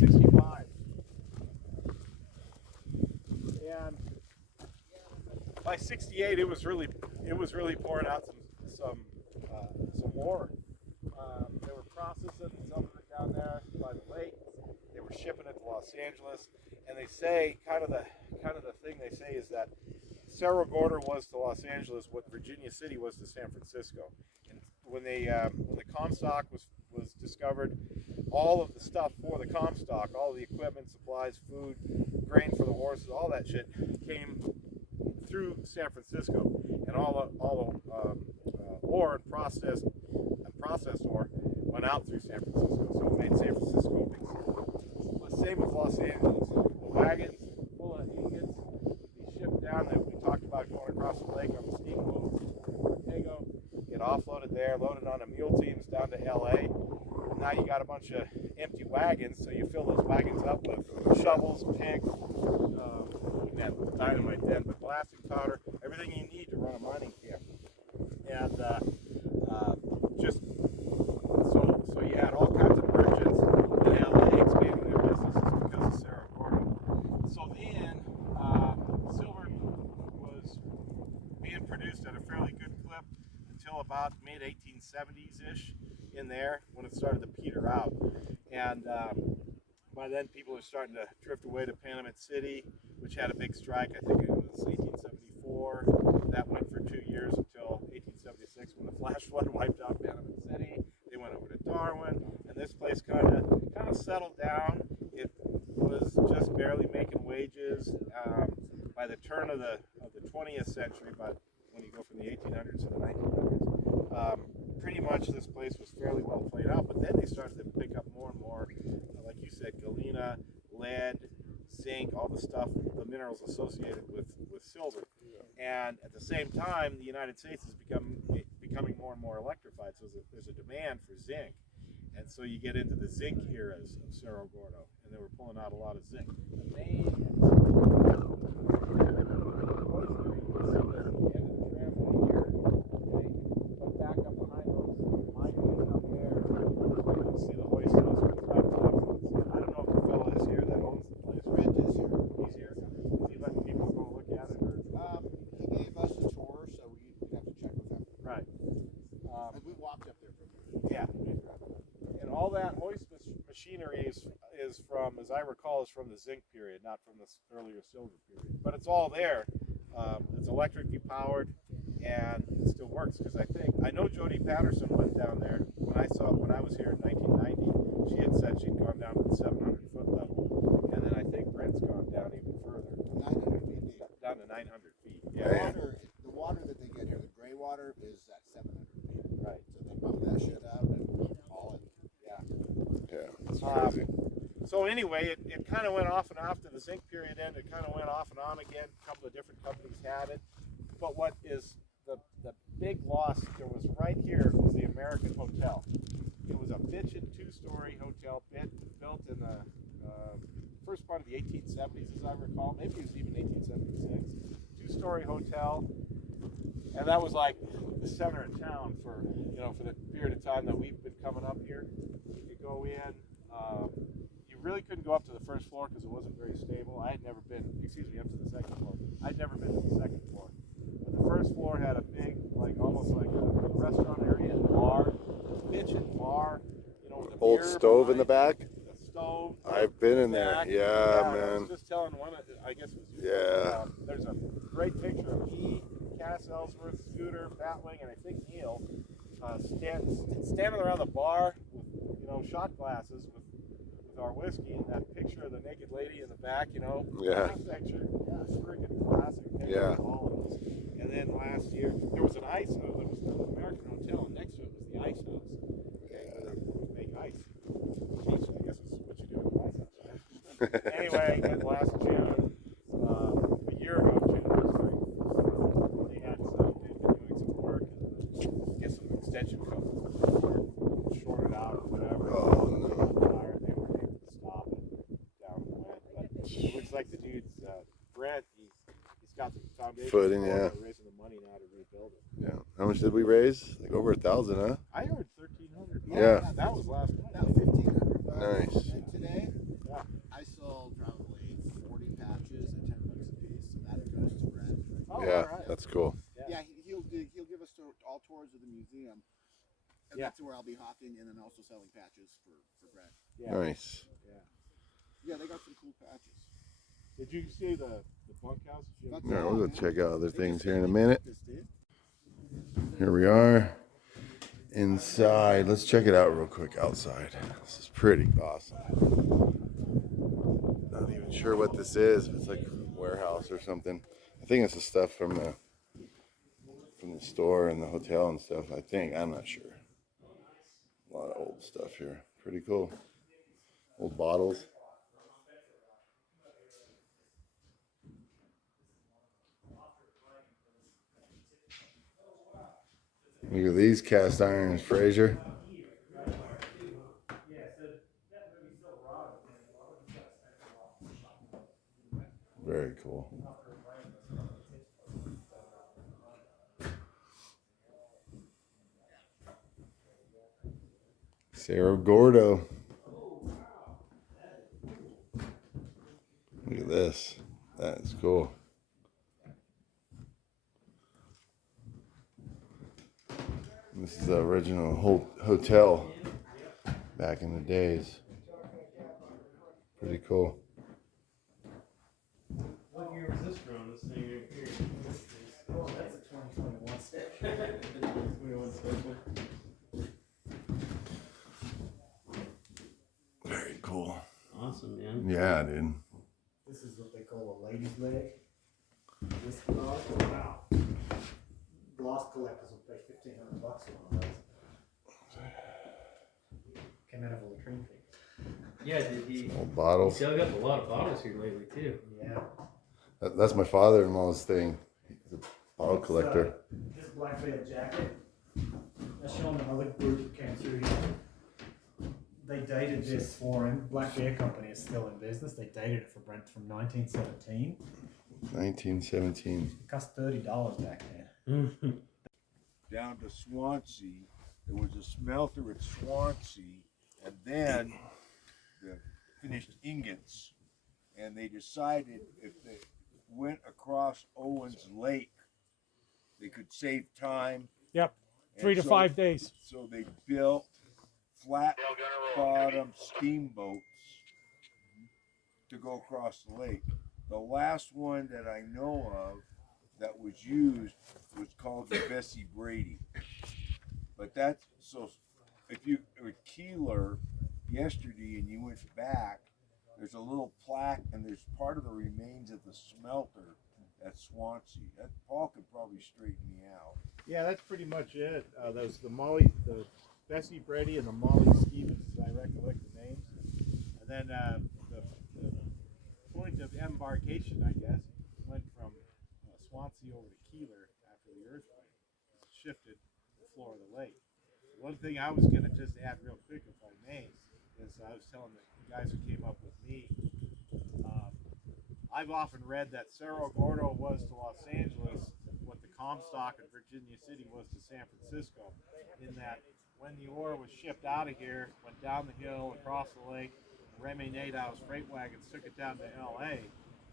1965. And by 68, it was really pouring out some ore. They were processing some of it down there by the lake. They were shipping it to Los Angeles, and they say kind of the thing they say is that Cerro Gordo was to Los Angeles what Virginia City was to San Francisco. And when the Comstock was discovered, all of the stuff for the Comstock, all the equipment, supplies, food, grain for the horses, all that shit came through San Francisco, and all the ore and processed ore went out through San Francisco. So it made San Francisco big. The same with Los Angeles. The wagons full of ingots be shipped down that we talked about going across the lake on the steamboat, Ortega, get offloaded there, loaded onto mule teams down to LA. And now you got a bunch of empty wagons, so you fill those wagons up with shovels, picks, dynamite then, but blasting powder, everything you need to run a mining camp. And just so you had all kinds of merchants in LA expanding their businesses because of Cerro Gordo. So then silver was being produced at a fairly good clip until about mid 1870s-ish in there when it started to peter out. And by then people were starting to drift away to Panama City, which had a big strike. I think it was 1874. That went for 2 years until 1876 when the flash flood wiped out Panama City. They went over to Darwin, and this place kind of settled down. It was just barely making wages. By the turn of the 20th century, but when you go from the 1800s to the 1900s, pretty much this place was fairly well played out. But then they started to pick up more and more, like you said, galena, lead, zinc, all the stuff, the minerals associated with silver. And at the same time, the United States is becoming more and more electrified, so there's a demand for zinc. And so you get into the zinc eras of Cerro Gordo, and they were pulling out a lot of zinc. The main back up behind those minefields up there, you can see the hoist house with the right top. I don't know if the fellow is here that owns the place. Brent is here. He's here. Is he letting people go look at it? Or? He gave us a tour, so we'd have to check with him. Right. And we walked up there from here. Yeah. And all that hoist machinery is from, as I recall, is from the zinc period, not from the earlier silver period. But it's all there. It's electrically powered, and it still works because I know Jody Patterson went down there when I was here in 1990. She had said she'd gone down to the 700-foot level, and then I think Brent's gone down even further. 900 feet deep. Down to 900 feet. Yeah. The water that they get here, the gray water, is at 700 feet. Right. So they pump that shit up and haul it. Yeah. Yeah, that's crazy. So anyway, it kind of went off and after the zinc period ended. It kind of went off and on again. A couple of different companies had it. But what is the big loss there was right here was the American Hotel. It was a bitchin' two-story hotel built in the first part of the 1870s, as I recall. Maybe it was even 1876. Two-story hotel, and that was like the center of town for the period of time that we've been coming up here. You go in. You really couldn't go up to the first floor because it wasn't very stable. I had never been, up to the second floor. I'd never been to the second floor. But the first floor had a big, almost like a restaurant area and bar, bitchin' bar, with a Old beer stove in the behind back? it, a stove. I've been in there. back. Yeah, I man. was just telling one, I guess it was you. Yeah. There's a great picture of me, Cass Ellsworth, Scooter, Batwing, and I think Neil standing around the bar with, shot glasses with our whiskey, and that picture of the naked lady in the back, Yeah. that picture, freaking classic picture Yeah. of all of us. And then last year, there was an ice house, there was the American Hotel, and next to it was the ice house. Okay, where they would make ice. Which I guess is what you do in an ice house, right? Anyway, and last June, a year ago, June was they had they'd been doing some work and get some extension cord shorted out or whatever. Oh, no. They weren't able to stop it down the wind. But it looks like the dude's Brent, he's got the foundation. Footing, yeah. They're raising the money now to rebuild it. Yeah. How much did we raise? Like over 1,000, huh? I heard 1,300. Yeah. That was last night. About 1,500 bucks. Nice. And today, Yeah. That's cool. Yeah, he'll give us all tours of the museum, and that's where I'll be hawking and then also selling patches for Brent. Yeah. Nice. Yeah, they got some cool patches. Did you see the bunkhouse? That's All right, all, we'll go man. check out other They things just here in a said minute. this, dude. Here we are inside. Let's check it out real quick outside. This is pretty awesome. Not even sure what this is. It's like a warehouse or something. I think it's the stuff from the store and the hotel and stuff. I think. I'm not sure. A lot of old stuff here. Pretty cool. Old bottles. Look at these cast irons, Fraser. Very cool. Cerro Gordo. Look at this. That's cool. This is the original hotel back in the days. Pretty cool. What year was this from? This thing right here. Oh, that's a 2021 stick. 21 special. Very cool. Awesome, man. Yeah, dude. This is what they call a lady's leg. This gloss, wow. Gloss collectors will pay $1,500 for one of those. Came out of a latrine thing. Yeah, did he? Old He bottles. still got a lot of bottles here lately too. Yeah. That's my father-in-law's thing. He's a bottle collector. This black veil jacket. That's showing another group that came through here. They dated this for him. Black Bear Company is still in business. They dated it for Brent from 1917. 1917. It cost $30 back then. Down to Swansea. There was a smelter at Swansea, and then the finished ingots. And they decided if they went across Owens Lake, they could save time. Yep, And 3 to so- 5 days. So they built flat bottom steamboats to go across the lake. The last one that I know of that was used was called the Bessie Brady. But that's so if you were Keeler yesterday and you went back, there's a little plaque and there's part of the remains of the smelter at Swansea. That Paul could probably straighten me out. Yeah, that's pretty much it. There's the Bessie Brady and the Molly Stevens, as I recollect the names. And then the point of embarkation, I guess, went from Swansea over to Keeler after the earthquake. It shifted the floor of the lake. One thing I was going to just add real quick, if I may, is I was telling the guys who came up with me, I've often read that Cerro Gordo was to Los Angeles what the Comstock in Virginia City was to San Francisco, in that when the ore was shipped out of here, went down the hill, across the lake, Remy Nadow's freight wagons took it down to LA.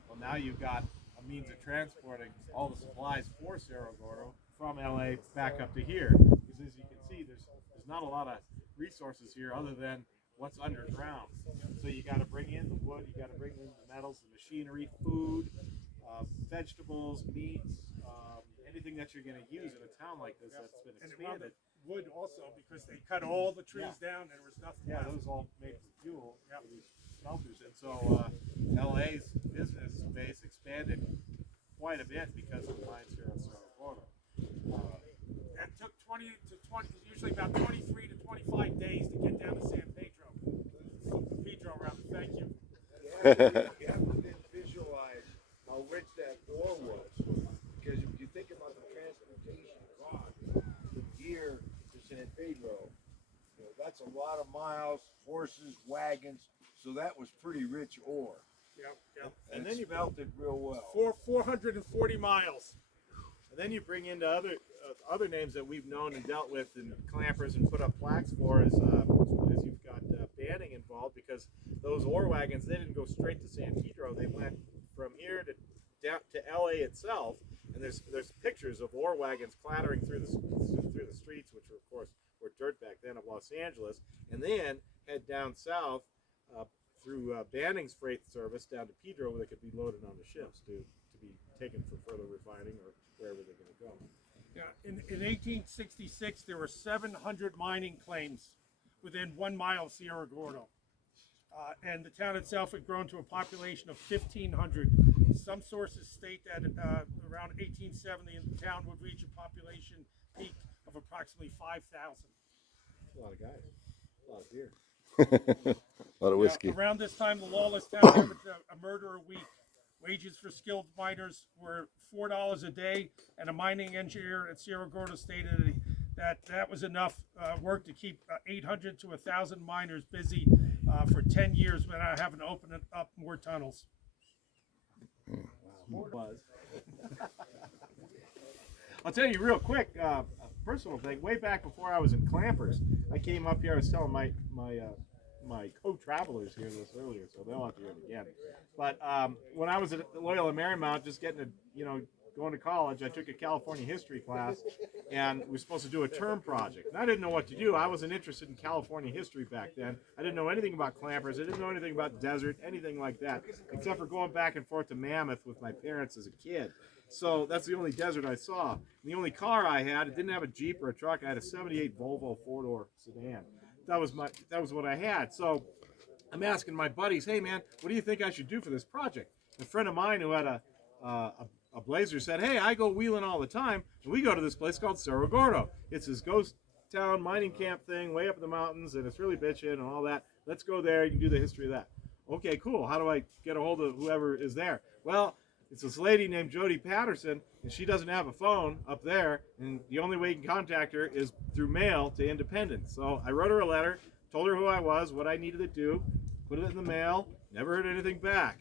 Well, now you've got a means of transporting all the supplies for Cerro Gordo from LA back up to here. Because as you can see, there's not a lot of resources here other than what's underground. So you got to bring in the wood, you got to bring in the metals, the machinery, food, vegetables, meats, anything that you're going to use in a town like this that's been expanded. Wood also, because they cut all the trees down and there was nothing Yeah, left. those all made for fuel for these smelters. And so LA's business base expanded quite a bit because of the mines here on Cerro Gordo. It took 20 to 20, usually about 23 to 25 days to get down to San Pedro. rather, thank you. You have to then visualize how rich that ore was. Because if you think about the transportation cost from here to San Pedro, you know, that's a lot of miles, horses, wagons. So that was pretty rich ore. Yep. And then you melted real well. 440 miles. And then you bring into other names that we've known and dealt with and clampers and put up plaques for as you've got banning involved, because those ore wagons, they didn't go straight to San Pedro. They went from here to down to LA itself, and there's pictures of ore wagons clattering through the streets, which were, of course, were dirt back then of Los Angeles, and then head down south through Banning's freight service down to Pedro, where they could be loaded on the ships to be taken for further refining or wherever they're going to go. Yeah, in 1866, there were 700 mining claims within 1 mile of Cerro Gordo. And the town itself had grown to a population of 1,500. Some sources state that around 1870, the town would reach a population peak of approximately 5,000. A lot of guys, a lot of beer. A lot of whiskey. Around this time, the lawless town averaged a murder a week. Wages for skilled miners were $4 a day, and a mining engineer at Cerro Gordo stated that was enough work to keep 800 to 1,000 miners busy for 10 years without having to open up more tunnels. Was. I'll tell you real quick, a personal thing. Way back before I was in Clampers, I came up here. I was telling my co-travelers here this earlier, so they'll have to hear it again. But when I was at Loyola Marymount, just getting going to college, I took a California history class, and we were supposed to do a term project. And I didn't know what to do. I wasn't interested in California history back then. I didn't know anything about Clampers. I didn't know anything about desert, anything like that, except for going back and forth to Mammoth with my parents as a kid. So that's the only desert I saw. And the only car I had, it didn't have a Jeep or a truck. I had a '78 Volvo four-door sedan. That was what I had. So I'm asking my buddies, hey man, what do you think I should do for this project? A friend of mine who had a Blazer said, hey, I go wheeling all the time, and we go to this place called Cerro Gordo. It's this ghost town mining camp thing way up in the mountains, and it's really bitchin' and all that. Let's go there. You can do the history of that. Okay, cool. How do I get a hold of whoever is there? Well, it's this lady named Jody Patterson, and she doesn't have a phone up there, and the only way you can contact her is through mail to Independence. So I wrote her a letter, told her who I was, what I needed to do, put it in the mail, never heard anything back.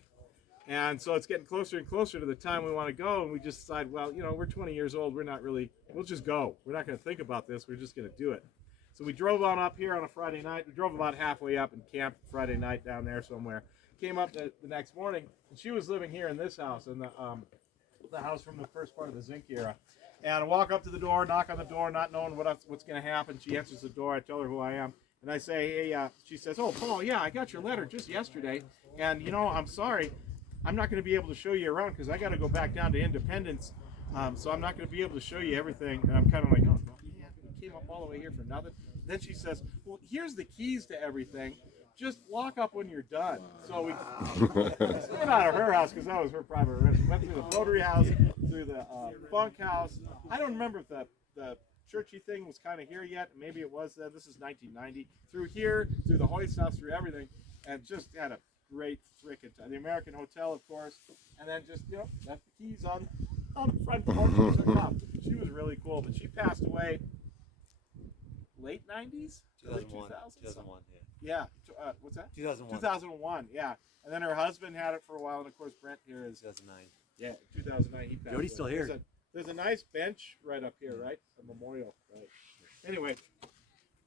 And so it's getting closer and closer to the time we want to go, and we just decide, well, you know, we're 20 years old, we'll just go. We're not going to think about this, we're just going to do it. So we drove on up here on a Friday night. We drove about halfway up and camped Friday night down there somewhere. Came up the next morning, and she was living here in this house, in the house from the first part of the zinc era. And I walk up to the door, knock on the door, not knowing what's going to happen. She answers the door. I tell her who I am, and I say, hey, she says, oh, Paul, yeah, I got your letter just yesterday, and, you know, I'm sorry. I'm not going to be able to show you around because I got to go back down to Independence, so I'm not going to be able to show you everything. And I'm kind of like, oh, you came up all the way here for nothing. Then she says, well, here's the keys to everything. Just lock up when you're done. So we went out of her house because that was her private residence. Went through the Rotary house, through the bunk house. I don't remember if the churchy thing was kind of here yet. Maybe it was then. This is 1990. Through here, through the Hoist house, through everything, and just had a great frickin' time. The American Hotel, of course, and then just, you know, left the keys on the front porch. She was really cool, but she passed away late 90s? 2001. 2001, yeah. Yeah. What's that? 2001. 2001, yeah. And then her husband had it for a while, and of course Brent here is 2009. Yeah, 2009. He passed Jody's still away. here. There's a nice bench right up here, right? A memorial, right? Anyway,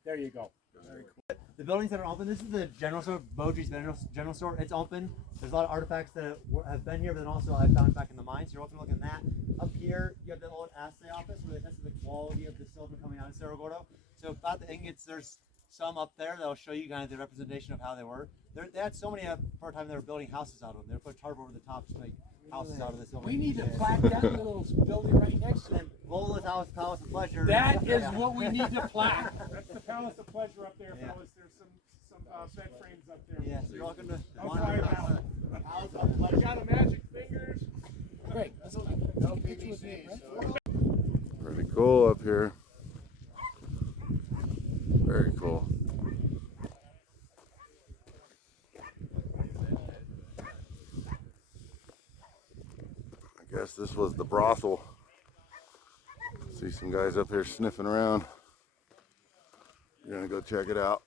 there you go. Very cool. The buildings that are open, this is the general store, Beaudry's general store. It's open. There's a lot of artifacts that have been here, but then also I found back in the mines. You're welcome to look at that. Up here, you have the old assay office where they tested the quality of the silver coming out of Cerro Gordo. So about the ingots, there's some up there that'll show you kind of the representation of how they were. They had so many for a time they were building houses out of them. They would put tarp over the top to make houses out of the silver. We need to plaque that little building right next to it. Vola's House, Palace of Pleasure. That is what we need to plaque. That's the Palace of Pleasure up there, Yeah. fellas. There's some bed frames up there. Yeah, so you're welcome to I'll wander try it around. out. I got a magic fingers. Great. Let's take a picture with me, right? Pretty cool up here. Very cool. I guess this was the brothel. See some guys up here sniffing around. We're gonna go check it out.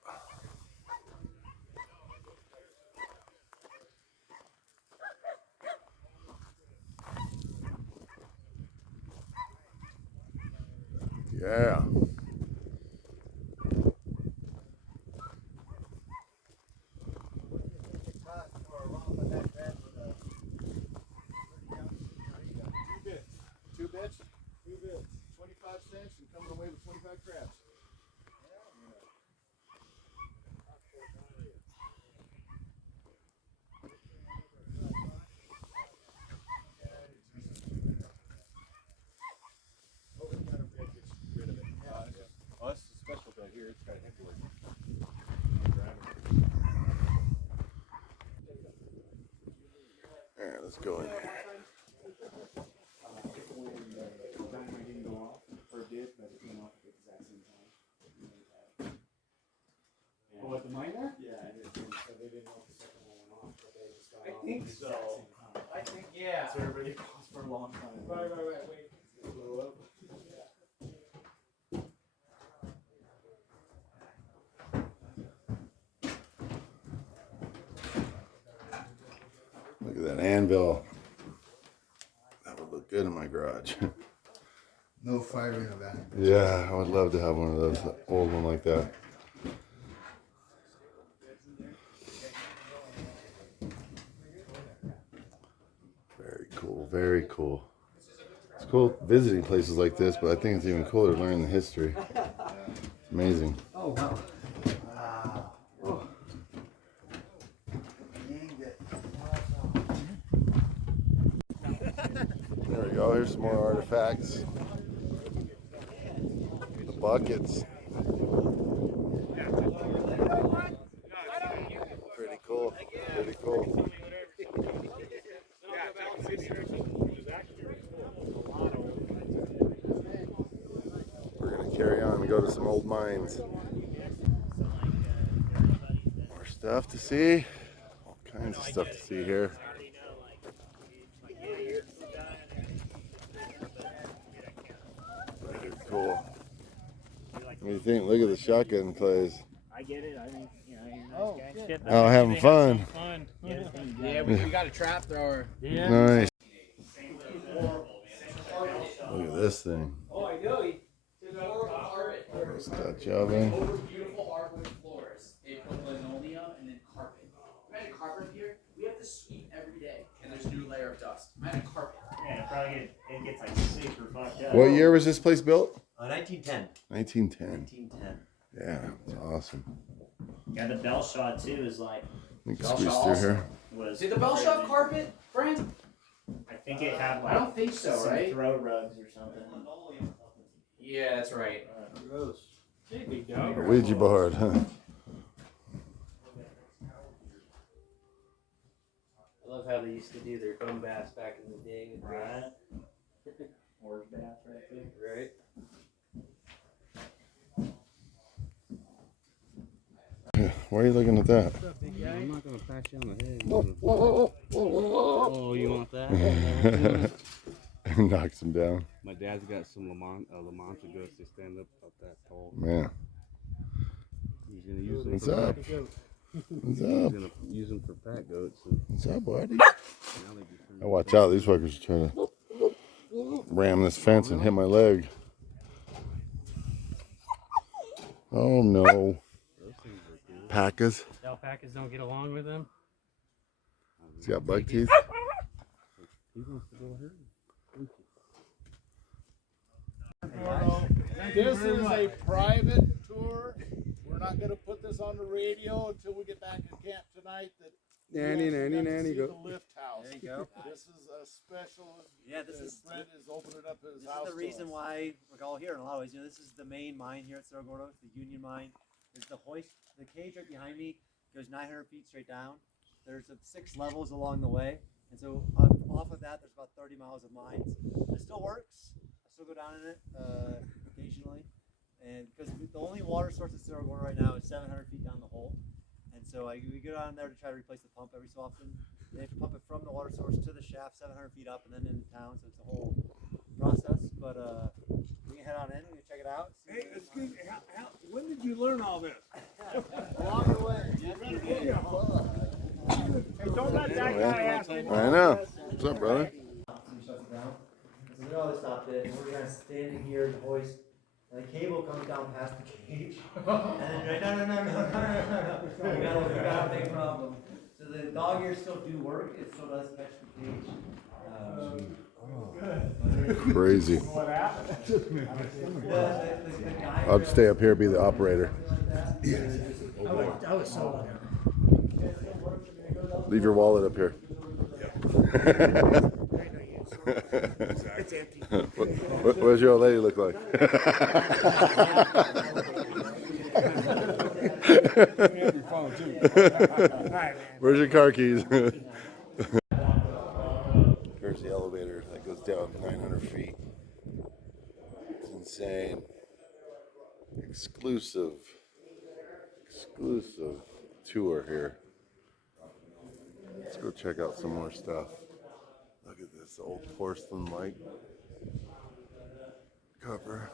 Yeah. Alright, let's go in here. Oh, at the miner? Yeah, So they didn't know if the second one went off, but they just got I off think at the so. exact same time. I think, yeah. So everybody paused for a long time. Right, wait. It blew up. Look at that anvil. That would look good in my garage. No firing of that. Yeah, I would love to have one of those, an old one like that. Very cool, very cool. It's cool visiting places like this, but I think it's even cooler learning the history. It's amazing. Oh, wow. There we go, here's some more artifacts. The buckets. Pretty cool, pretty cool. We're gonna carry on and go to some old mines. More stuff to see. All kinds of stuff to see here. Very cool. What do you think? Look at the shotgun plays. I get it. I think, you know, you're nice guys. Get Oh, having fun. Yeah, we got a trap thrower. Yeah. Nice. Look at this thing. Oh, I know. Dutch oven. Over beautiful hardwood floors, they put linoleum and then carpet. Imagine carpet here. We have to sweep every day, and there's a new layer of dust. Imagine carpet. Yeah, probably it gets like super fucked up. What year was this place built? 1910. 1910. 1910. Yeah, it's awesome. Yeah, the bell shot too is like. We can squeeze through here. Did the bell shop carpet, Brent? I think it had like I don't think so, some right? throw rugs or something. Yeah, that's right. Gross. Ouija board, huh? I love how they used to do their bum baths back in the day. Right. Horse bath right there. Right. Why are you looking at that? I'm not gonna pass you on the head. Oh, you want that? Knocks him down. My dad's got some Lamont goats. They stand up that tall. Man. He's gonna use them. What's for up? pack goats. What's He's up? gonna use them for pack goats. And What's up, buddy? now they just turn Oh, watch out. These fuckers are trying to ram this fence and hit my leg. Oh, no. Those things are cool. Packers. Alpacas don't get along with them. He's got buck teeth. He wants to go herd. This is a private tour. We're not going to put this on the radio until we get back to camp tonight. That Nanny, nanny, nanny, go. go. The lift house. There you go. This is a special. Yeah, this is Brent is opening up his This house. is the to reason us. why we're all here in a lot of ways. You know, this is the main mine here at Cerro Gordo, the Union Mine. There's the hoist, the cage right behind me goes 900 feet straight down. There's 6 levels along the way, and so off of that, there's about 30 miles of mines. It still works. I still go down in it occasionally, and because the only water source at Cerro Gordo right now is 700 feet down the hole, and so we go down there to try to replace the pump every so often. They have to pump it from the water source to the shaft 700 feet up and then into town, so it's a whole process. But we can head on in, we can check it out. Hey, excuse me, when did you learn all this? Along the way. Hey, don't let that guy ask me. I know. What's up, brother? We shut it down. So we all stopped it, and we're kind of standing here at the hoist, and the cable comes down past the cage. And then, no. We got a big problem. So the dog ears still do work, it still does catch the cage. Crazy. What happened? The guy I'll stay up here, be the operator. I was so. Leave your wallet up here. It's empty. What does your old lady look like? Where's your car keys? Here's the elevator that goes down 900 feet. It's insane. Exclusive tour here. Let's go check out some more stuff. Look at this old porcelain light cover.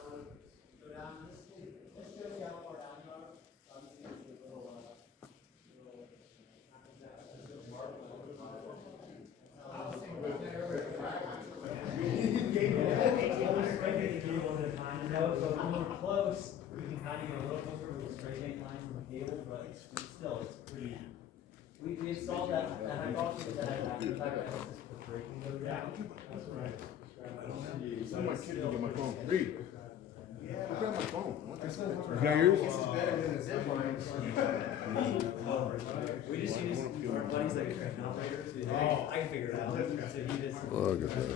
Close. We can kind of get a little closer with the straight eight line from the cable, but still, it's pretty. We installed that hydraulic that the back of the braking goes down. That's right. My kid can get my phone. Read. Yeah. Look at my phone. Is that yours? This is better than a zip line. We just use our buddies like operators. I can figure it out. So he just. Look at this.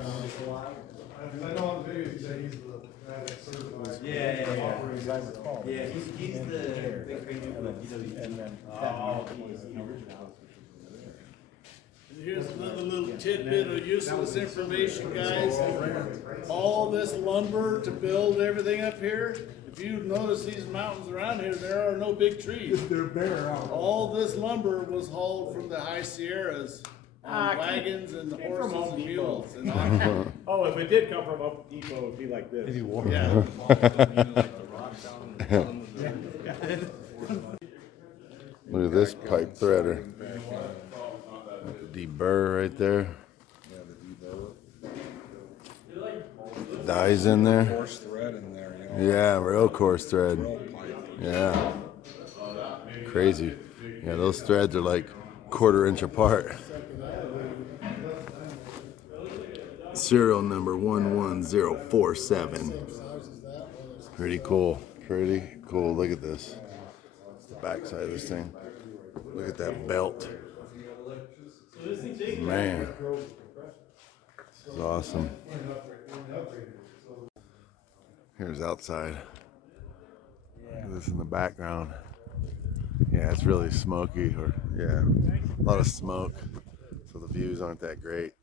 I know on the video he said he's the guy that certifies. Yeah, he's the big crane dude with PW. And then Here's another little tidbit of useless information, guys. All this lumber to build everything up here, if you notice these mountains around here, there are no big trees. They're bare out. All this lumber was hauled from the high Sierras on wagons and horses and mules. And oh, if it did come from Home Depot, it would be like this. yeah. Look at this pipe threader. Deburr right there. Dyes in there. Coarse thread in there, Yeah, real coarse thread. Yeah. Crazy. Yeah, those threads are like 1/4 inch apart. Serial number 11047. Pretty cool. Pretty cool. Look at this. It's the back side of this thing. Look at that belt. Man. This is awesome. Here's outside. Look at this in the background. Yeah, it's really smoky, or yeah, a lot of smoke, so the views aren't that great.